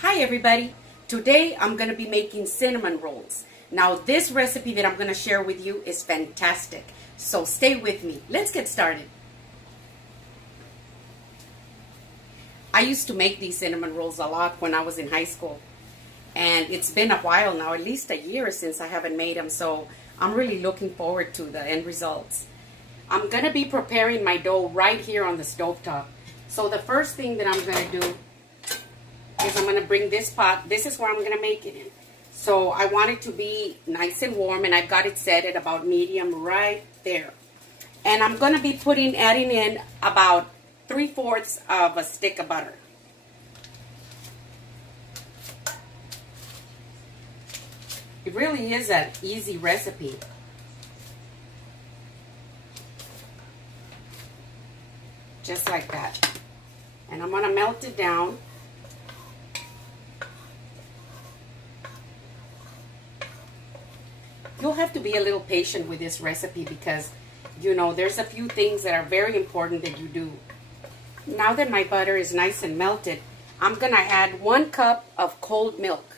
Hi everybody! Today I'm going to be making cinnamon rolls. Now this recipe that I'm going to share with you is fantastic. So stay with me. Let's get started. I used to make these cinnamon rolls a lot when I was in high school. And it's been a while now, at least a year since I haven't made them. So I'm really looking forward to the end results. I'm going to be preparing my dough right here on the stovetop. So the first thing that I'm going to do is I'm going to bring this pot. This is where I'm going to make it in. So I want it to be nice and warm, and I've got it set at about medium right there. And I'm going to be adding in about 3/4 of a stick of butter. It really is an easy recipe. Just like that. And I'm going to melt it down. You'll have to be a little patient with this recipe because, you know, there's a few things that are very important that you do. Now that my butter is nice and melted, I'm going to add 1 cup of cold milk.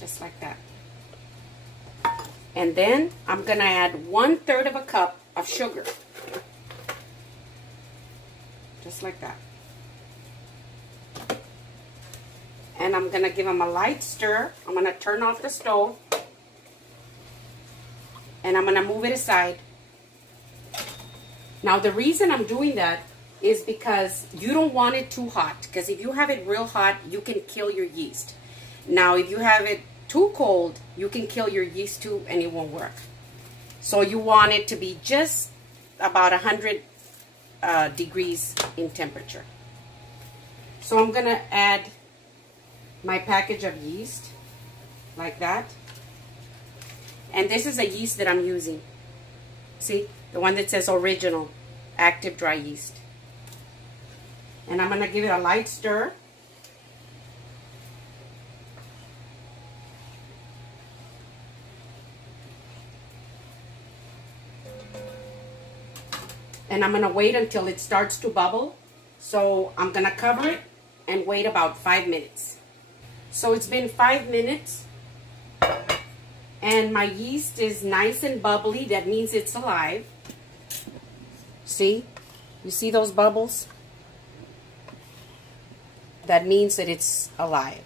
Just like that. And then I'm going to add 1/3 of a cup of sugar. Just like that. And I'm going to give them a light stir. I'm going to turn off the stove. And I'm going to move it aside. Now the reason I'm doing that is because you don't want it too hot. Because if you have it real hot, you can kill your yeast. Now if you have it too cold, you can kill your yeast too and it won't work. So you want it to be just about 100 degrees in temperature. So I'm going to add my package of yeast like that. And this is a yeast that I'm using. See, the one that says original active dry yeast. And I'm going to give it a light stir. And I'm going to wait until it starts to bubble. So I'm going to cover it and wait about 5 minutes. So it's been 5 minutes and my yeast is nice and bubbly. That means it's alive. See? You see those bubbles? That means that it's alive.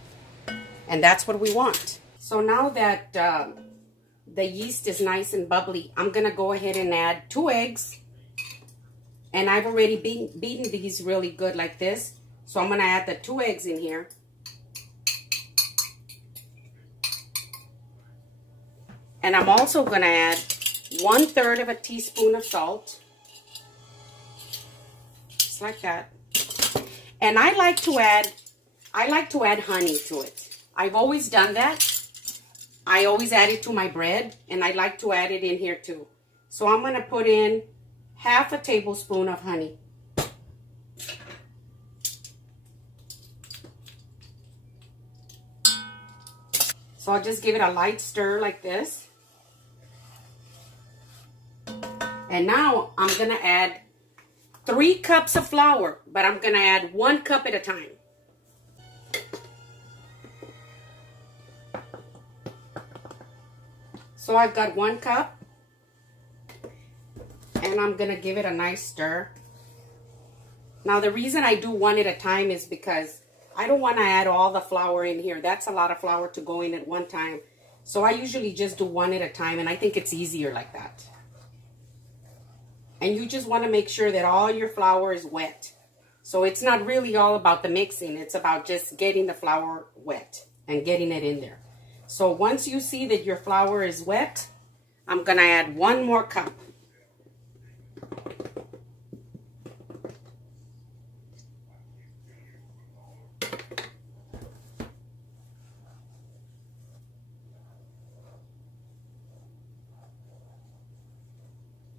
And that's what we want. So now that the yeast is nice and bubbly, I'm going to go ahead and add 2 eggs. And I've already beaten these really good like this. So I'm going to add the 2 eggs in here. And I'm also going to add 1/3 of a teaspoon of salt. Just like that. And I like to add honey to it. I've always done that. I always add it to my bread, and I like to add it in here too. So I'm going to put in 1/2 tablespoon of honey. So I'll just give it a light stir like this. And now I'm going to add 3 cups of flour, but I'm going to add 1 cup at a time. So I've got 1 cup. And I'm going to give it a nice stir. Now the reason I do 1 at a time is because I don't want to add all the flour in here. That's a lot of flour to go in at one time. So I usually just do 1 at a time, and I think it's easier like that. And you just want to make sure that all your flour is wet. So it's not really all about the mixing. It's about just getting the flour wet and getting it in there. So once you see that your flour is wet, I'm going to add 1 more cup.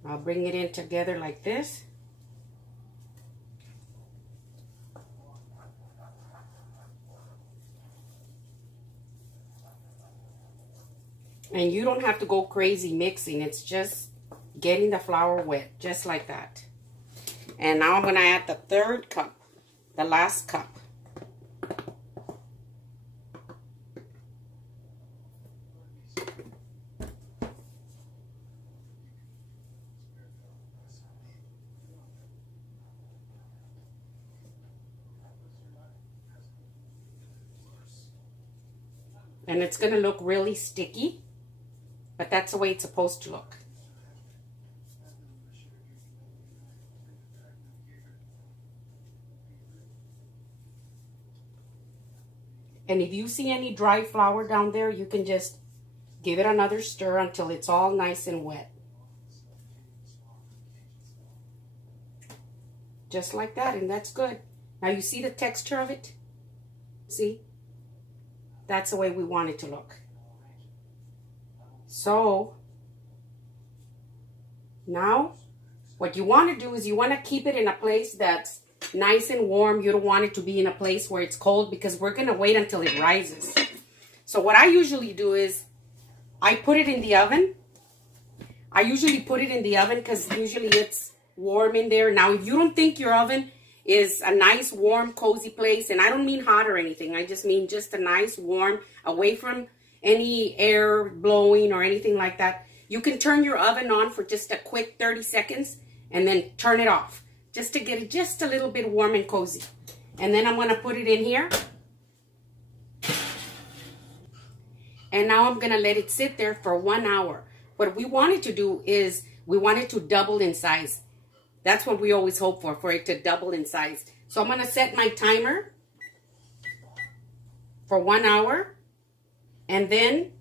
I'll bring it in together like this. And you don't have to go crazy mixing. It's just getting the flour wet, just like that. And now I'm going to add the third cup, the last cup. And it's going to look really sticky, but that's the way it's supposed to look. And if you see any dry flour down there, you can just give it another stir until it's all nice and wet. Just like that, and that's good. Now you see the texture of it? See? That's the way we want it to look. So, now, what you want to do is you want to keep it in a place that's nice and warm. You don't want it to be in a place where it's cold because we're going to wait until it rises. So what I usually do is I put it in the oven. I usually put it in the oven because usually it's warm in there. Now, if you don't think your oven is a nice, warm, cozy place, and I don't mean hot or anything. I just mean just a nice, warm, away from any air blowing or anything like that. You can turn your oven on for just a quick 30 seconds and then turn it off just to get it just a little bit warm and cozy. And then I'm going to put it in here. And now I'm going to let it sit there for 1 hour. What we want it to do is we want it to double in size. That's what we always hope for it to double in size. So I'm going to set my timer for 1 hour, and then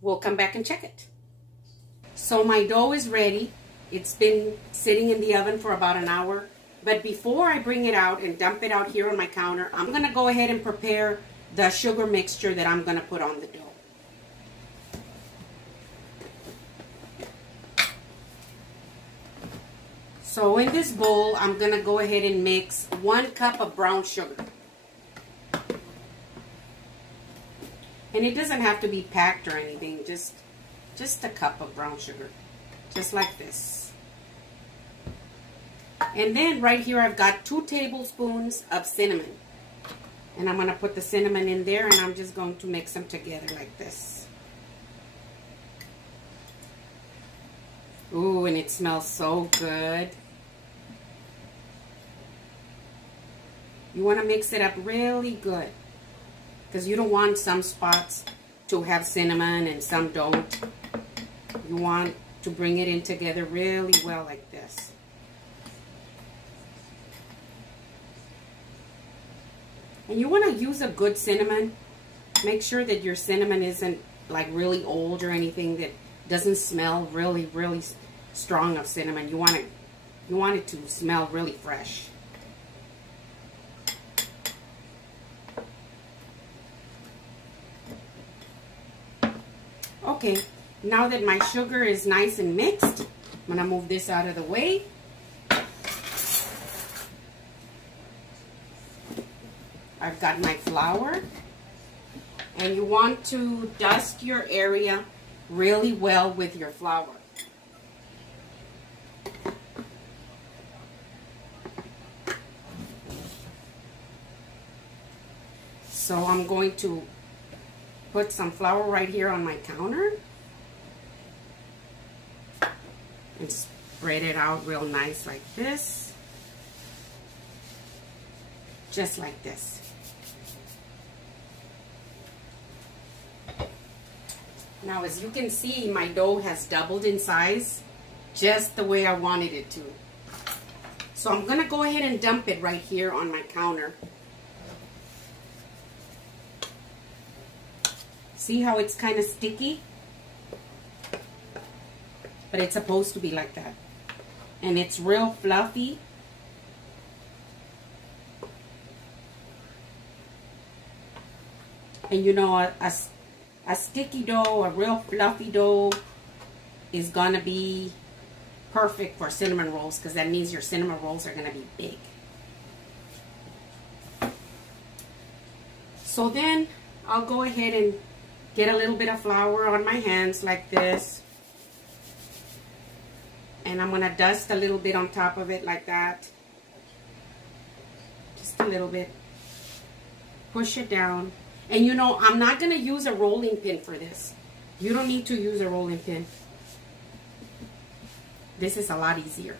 we'll come back and check it. So my dough is ready. It's been sitting in the oven for about an hour. But before I bring it out and dump it out here on my counter, I'm going to go ahead and prepare the sugar mixture that I'm going to put on the dough. So in this bowl, I'm going to go ahead and mix 1 cup of brown sugar. And it doesn't have to be packed or anything, just a cup of brown sugar, just like this. And then right here I've got 2 tablespoons of cinnamon. And I'm going to put the cinnamon in there, and I'm just going to mix them together like this. Ooh, and it smells so good. You want to mix it up really good, because you don't want some spots to have cinnamon and some don't. You want to bring it in together really well like this. And you want to use a good cinnamon. Make sure that your cinnamon isn't like really old or anything, that doesn't smell really, really strong of cinnamon. You want it to smell really fresh. Okay, now that my sugar is nice and mixed, I'm going to move this out of the way. I've got my flour, and you want to dust your area really well with your flour. So I'm going to put some flour right here on my counter and spread it out real nice like this, just like this. Now, as you can see, my dough has doubled in size, just the way I wanted it to. So I'm going to go ahead and dump it right here on my counter. See how it's kind of sticky? But it's supposed to be like that. And it's real fluffy. And you know, a sticky dough, a real fluffy dough is going to be perfect for cinnamon rolls, because that means your cinnamon rolls are going to be big. So then I'll go ahead and get a little bit of flour on my hands like this. And I'm gonna dust a little bit on top of it like that. Just a little bit. Push it down. And you know, I'm not gonna use a rolling pin for this. You don't need to use a rolling pin. This is a lot easier.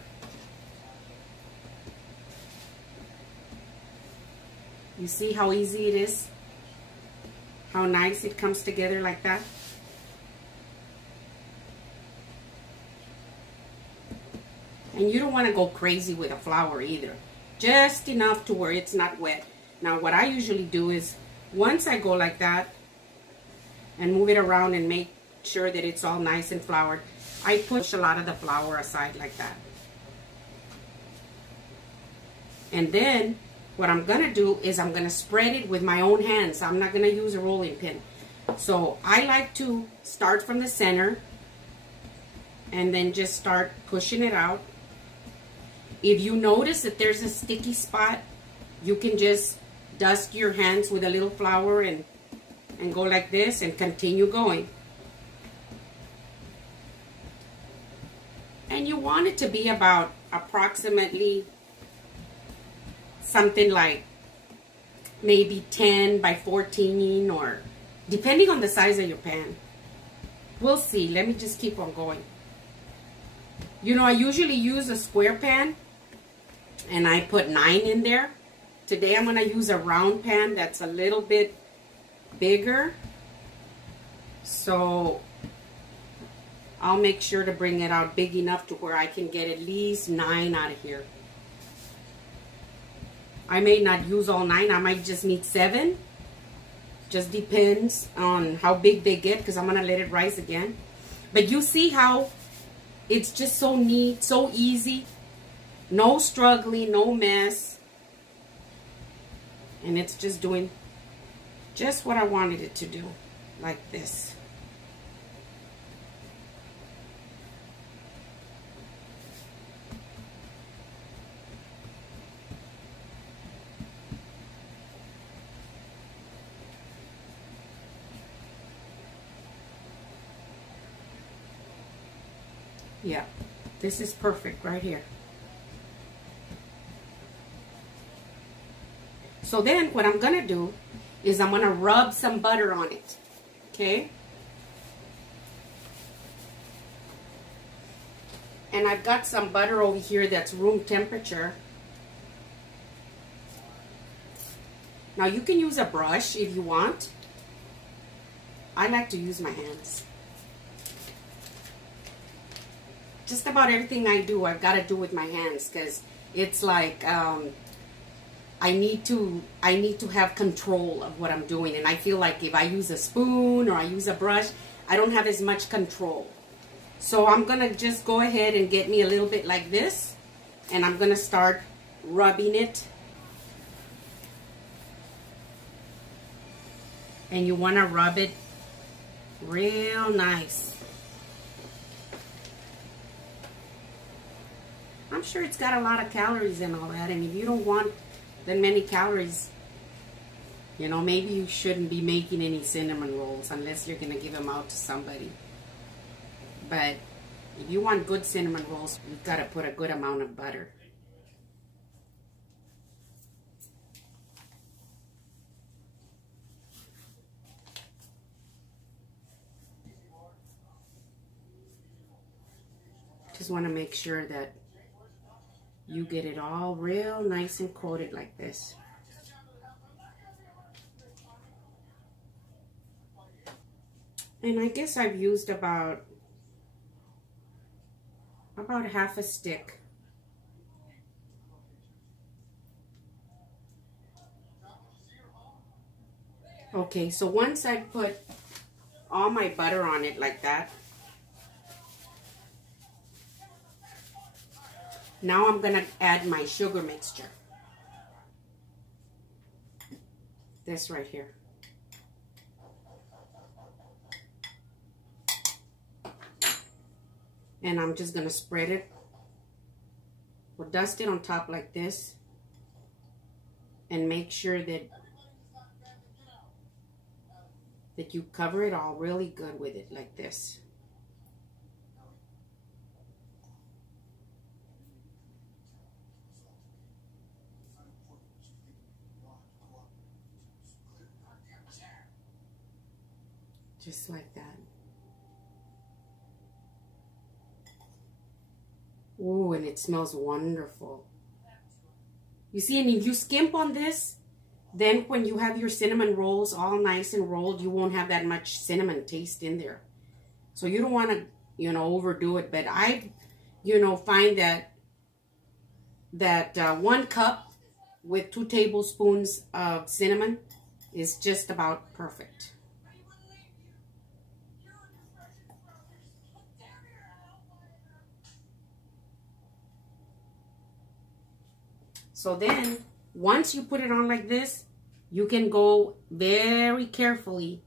You see how easy it is? How nice it comes together like that? And you don't want to go crazy with a flour either. Just enough to where it's not wet. Now what I usually do is, once I go like that and move it around and make sure that it's all nice and floured, I push a lot of the flour aside like that. And then what I'm gonna do is I'm gonna spread it with my own hands. I'm not gonna use a rolling pin. So I like to start from the center and then just start pushing it out. If you notice that there's a sticky spot, you can just dust your hands with a little flour and go like this and continue going. And you want it to be about approximately something like maybe 10 by 14, or depending on the size of your pan. We'll see. Let me just keep on going. You know, I usually use a square pan and I put 9 in there. Today I'm going to use a round pan that's a little bit bigger. So I'll make sure to bring it out big enough to where I can get at least 9 out of here. I may not use all 9. I might just need 7. Just depends on how big they get, because I'm going to let it rise again. But you see how it's just so neat, so easy. No struggling, no mess. And it's just doing just what I wanted it to do, like this. Yeah, this is perfect right here. So then what I'm gonna do is I'm gonna rub some butter on it, okay? And I've got some butter over here that's room temperature. Now you can use a brush if you want. I like to use my hands. Just about everything I do, I've got to do with my hands, because it's like I need to have control of what I'm doing, and I feel like if I use a spoon or I use a brush, I don't have as much control. So I'm gonna just go ahead and get me a little bit like this, and I'm gonna start rubbing it. And you want to rub it real nice. I'm sure it's got a lot of calories and all that, and if you don't want that many calories, you know, maybe you shouldn't be making any cinnamon rolls unless you're going to give them out to somebody. But if you want good cinnamon rolls, you've got to put a good amount of butter. Just want to make sure that you get it all real nice and coated like this. And I guess I've used about half a stick. Okay, so once I put all my butter on it like that, now I'm gonna add my sugar mixture. This right here. And I'm just gonna spread it. We'll dust it on top like this. And make sure that you cover it all really good with it like this. Just like that. Ooh, and it smells wonderful. You see, and if you skimp on this, then when you have your cinnamon rolls all nice and rolled, you won't have that much cinnamon taste in there. So you don't want to, you know, overdo it. But I, you know, find that 1 cup with 2 tablespoons of cinnamon is just about perfect. So then, once you put it on like this, you can go very carefully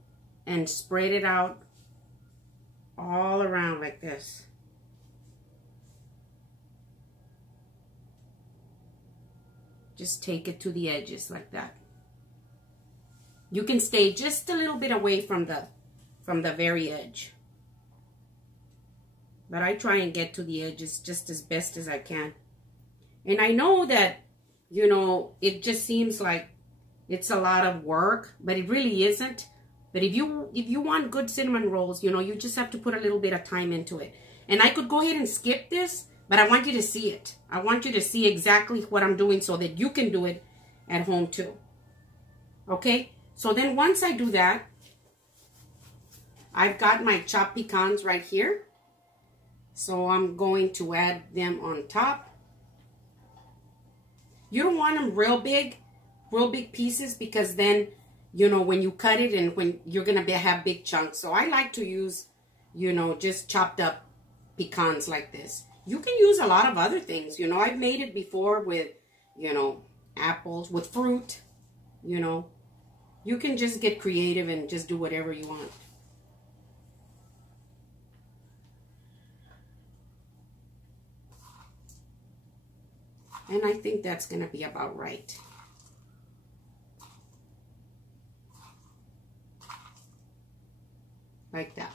and spread it out all around like this. Just take it to the edges like that. You can stay just a little bit away from the very edge. But I try and get to the edges just as best as I can. And I know that, you know, it just seems like it's a lot of work, but it really isn't. But if you want good cinnamon rolls, you know, you just have to put a little bit of time into it. And I could go ahead and skip this, but I want you to see it. I want you to see exactly what I'm doing so that you can do it at home too. Okay? So then once I do that, I've got my chopped pecans right here. So I'm going to add them on top. You don't want them real big pieces, because then, you know, when you cut it and when you're going to have big chunks. So I like to use, you know, just chopped up pecans like this. You can use a lot of other things. You know, I've made it before with, you know, apples, with fruit, you know. You can just get creative and just do whatever you want. And I think that's going to be about right. Like that.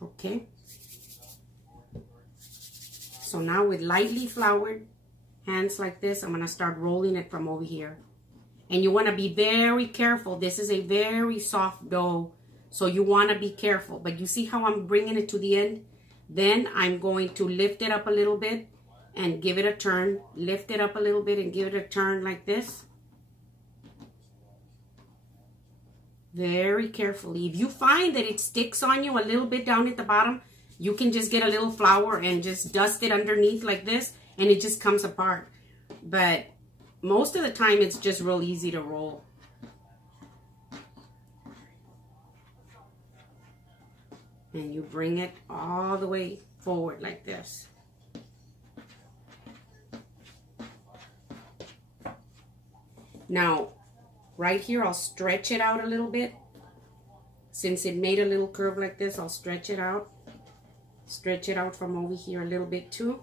Okay. So now with lightly floured hands like this, I'm going to start rolling it from over here. And you want to be very careful. This is a very soft dough, so you want to be careful. But you see how I'm bringing it to the end? Then I'm going to lift it up a little bit and give it a turn. Lift it up a little bit and give it a turn like this. Very carefully. If you find that it sticks on you a little bit down at the bottom, you can just get a little flour and just dust it underneath like this, and it just comes apart. But most of the time, it's just real easy to roll. And you bring it all the way forward like this. Now, right here, I'll stretch it out a little bit. Since it made a little curve like this, I'll stretch it out. Stretch it out from over here a little bit too.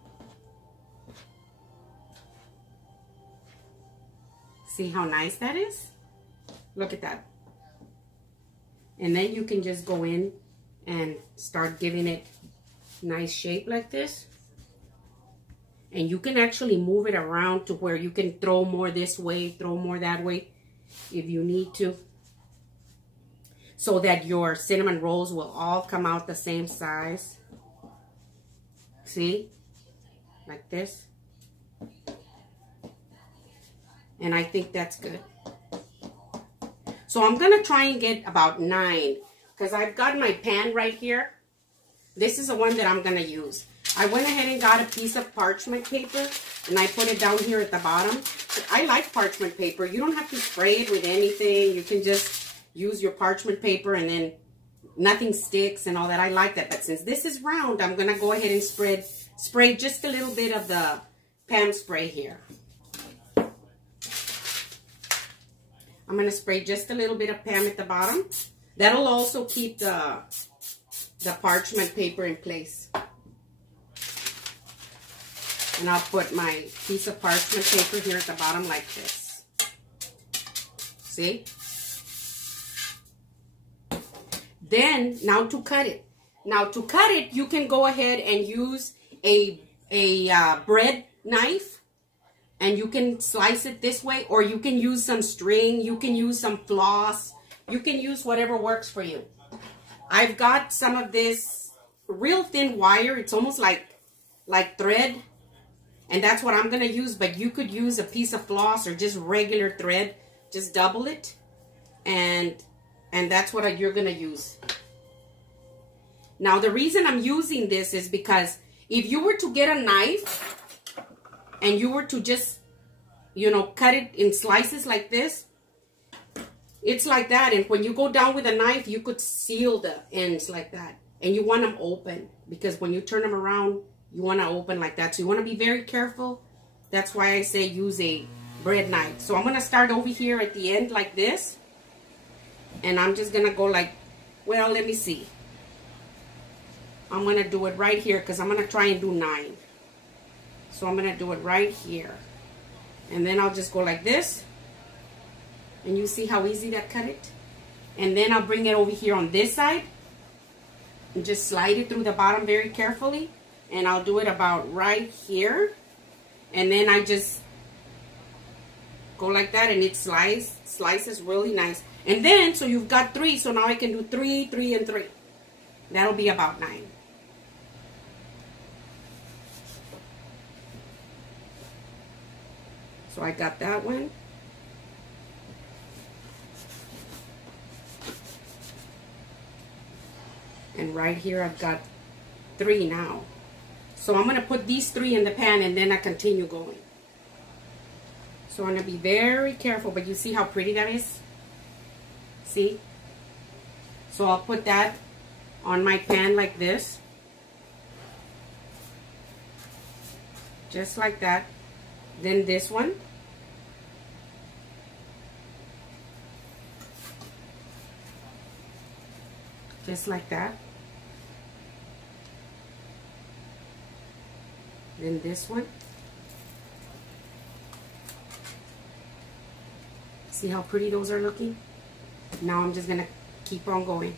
See how nice that is? Look at that. And then you can just go in and start giving it nice shape like this. And you can actually move it around to where you can throw more this way, throw more that way if you need to. So that your cinnamon rolls will all come out the same size. See? Like this. And I think that's good. So I'm going to try and get about 9. Because I've got my pan right here. This is the one that I'm going to use. I went ahead and got a piece of parchment paper. And I put it down here at the bottom. I like parchment paper. You don't have to spray it with anything. You can just use your parchment paper and then nothing sticks and all that. I like that. But since this is round, I'm going to go ahead and spray just a little bit of the pan spray here. I'm going to spray just a little bit of Pam at the bottom. That'll also keep the parchment paper in place. And I'll put my piece of parchment paper here at the bottom like this. See? Then, now to cut it. Now to cut it, you can go ahead and use a bread knife. And you can slice it this way, or you can use some string, you can use some floss, you can use whatever works for you. I've got some of this real thin wire. It's almost like thread, and that's what I'm gonna use, but you could use a piece of floss or just regular thread. Just double it, and that's what you're gonna use. Now the reason I'm using this is because if you were to get a knife and you were to just, you know, cut it in slices like this, it's like that. And when you go down with a knife, you could seal the ends like that. And you want them open, because when you turn them around, you want to open like that. So you want to be very careful. That's why I say use a bread knife. So I'm going to start over here at the end like this. And I'm just going to go like, well, let me see. I'm going to do it right here because I'm going to try and do 9. So I'm going to do it right here. And then I'll just go like this. And you see how easy that cut it? And then I'll bring it over here on this side. And just slide it through the bottom very carefully. And I'll do it about right here. And then I just go like that, and it slices really nice. And then, so you've got 3. So now I can do 3, 3, and 3. That'll be about 9. So I got that one. And right here I've got 3 now. So I'm going to put these 3 in the pan, and then I continue going. So I'm going to be very careful, but you see how pretty that is? See? So I'll put that on my pan like this. Just like that. Then this one. Just like that. Then this one. See how pretty those are looking? Now I'm just going to keep on going.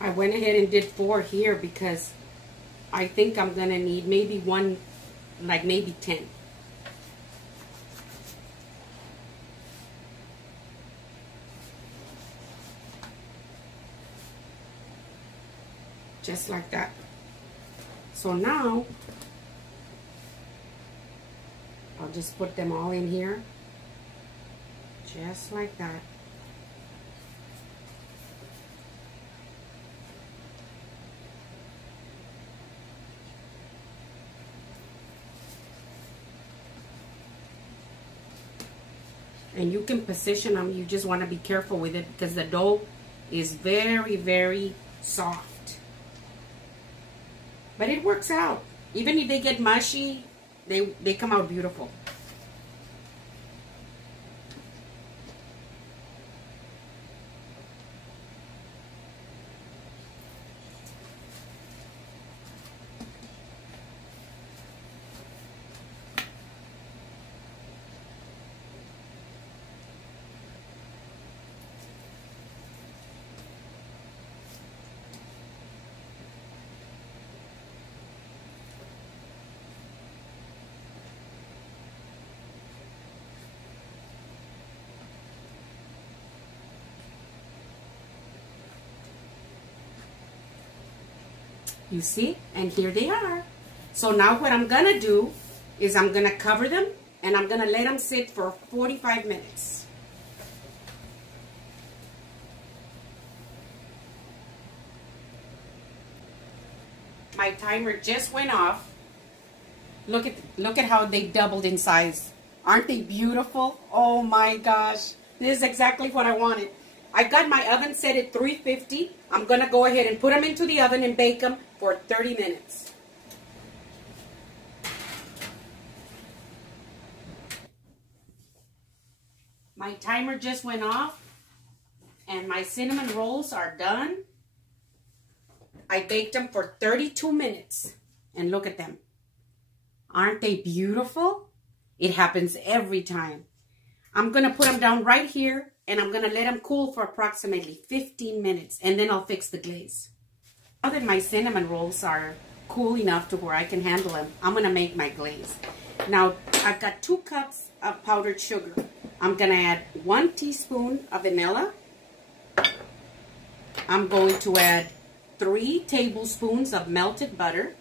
I went ahead and did 4 here because I think I'm going to need maybe one, like maybe 10. Just like that. So now, I'll just put them all in here. Just like that. And you can position them. You just want to be careful with it because the dough is very, very soft. But it works out. Even if they get mushy, they come out beautiful. You see? And here they are. So now what I'm going to do is I'm going to cover them and I'm going to let them sit for 45 minutes. My timer just went off. Look at how they doubled in size. Aren't they beautiful? Oh my gosh. This is exactly what I wanted. I got my oven set at 350. I'm going to go ahead and put them into the oven and bake them for 30 minutes. My timer just went off and my cinnamon rolls are done. I baked them for 32 minutes and look at them. Aren't they beautiful? It happens every time. I'm going to put them down right here, and I'm going to let them cool for approximately 15 minutes, and then I'll fix the glaze. Now that my cinnamon rolls are cool enough to where I can handle them, I'm going to make my glaze. Now, I've got 2 cups of powdered sugar. I'm going to add 1 teaspoon of vanilla. I'm going to add 3 tablespoons of melted butter.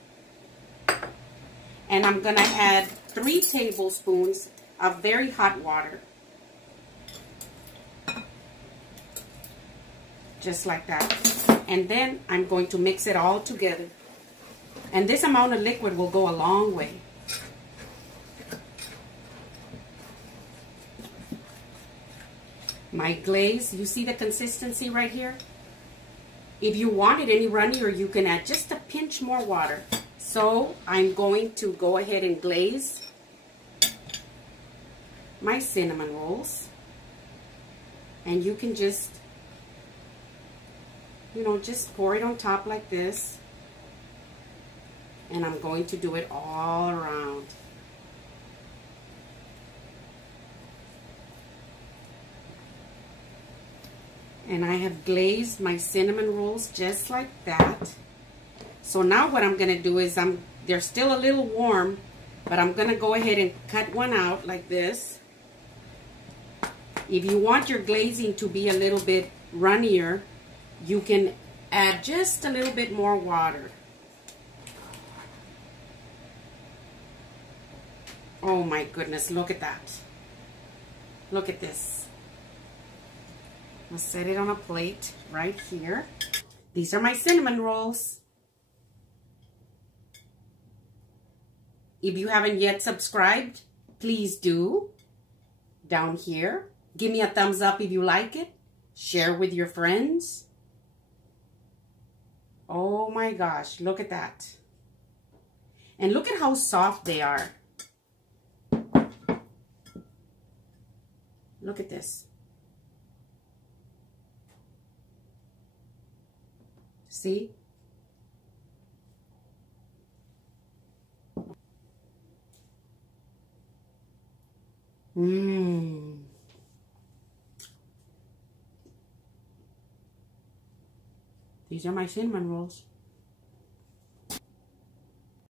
And I'm going to add 3 tablespoons of very hot water. Just like that. And then I'm going to mix it all together. And this amount of liquid will go a long way. My glaze, you see the consistency right here? If you want it any runnier, you can add just a pinch more water. So I'm going to go ahead and glaze my cinnamon rolls. And you can just, just pour it on top like this. And I'm going to do it all around. And I have glazed my cinnamon rolls just like that. So now what I'm going to do is they're still a little warm, but I'm going to go ahead and cut one out like this. If you want your glazing to be a little bit runnier, you can add just a little bit more water. Oh my goodness, look at that. Look at this. I'll set it on a plate right here. These are my cinnamon rolls. If you haven't yet subscribed, please do. Down here. Give me a thumbs up if you like it. Share with your friends. Oh my gosh, look at that. And look at how soft they are. Look at this. See? These are my cinnamon rolls.